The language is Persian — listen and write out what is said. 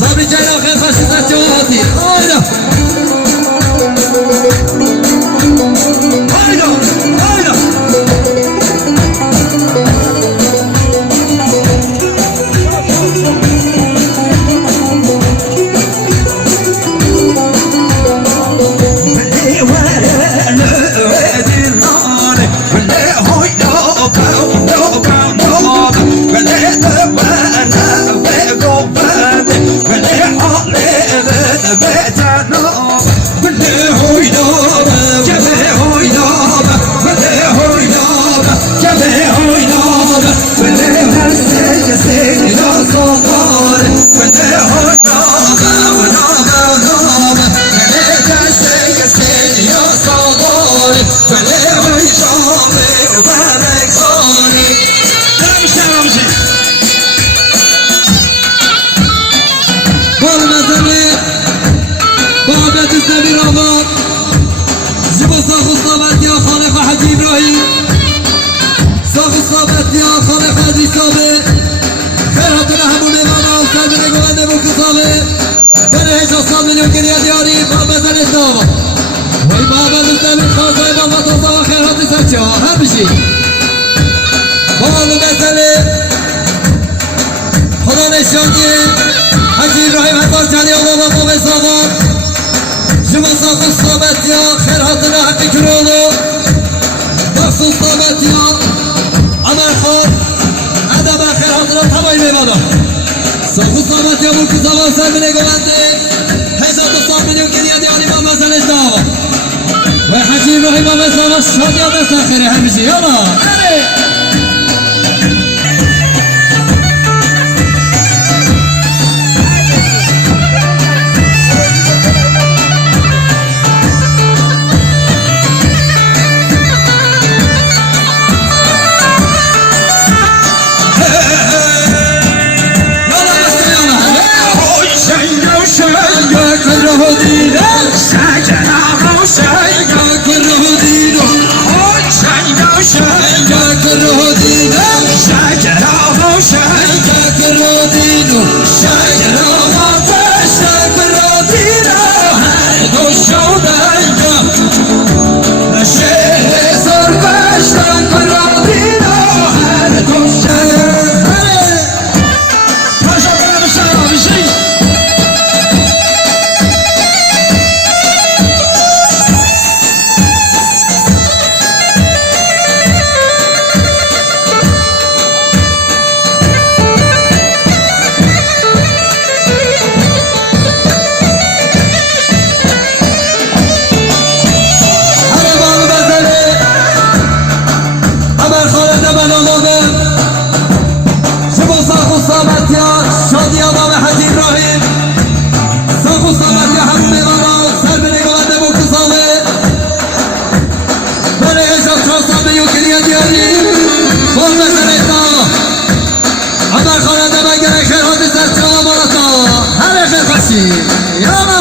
صبري جاي آخر خشيت جواتي هايدا هايدا هايدا بابت الزمير رمضان جبو صاخ الصابت يا خالق حجي إبراهيم صاخ الصابت يا خالق حجي صابت خيرات رحمون ماما وصابر قوان بوك صابت فرهش أصابر يمكن يا دياري بابت الإسلام وي بابت الزمير خاصة بابت الصابت خيرات سرچا همشي بابا مسئله خدا نشانیه حجی ابراهیم هزار جانی الله و بابا صابت شما ساخ الصابت يا خير حضنا حقي كرولو بخص الصابت يا عمر خان عدم خير حضنا تباي بمانا ساخ الصابت يا ملك صابت سلمني قوانده هزات الصابت يمكن يدي علي ما مثل الزاوة وحجي ابراهيم بابا صابت شادي بس آخره همشي يلا خانه من گره خیرات سر چه آمانتا هر خیر خشی یا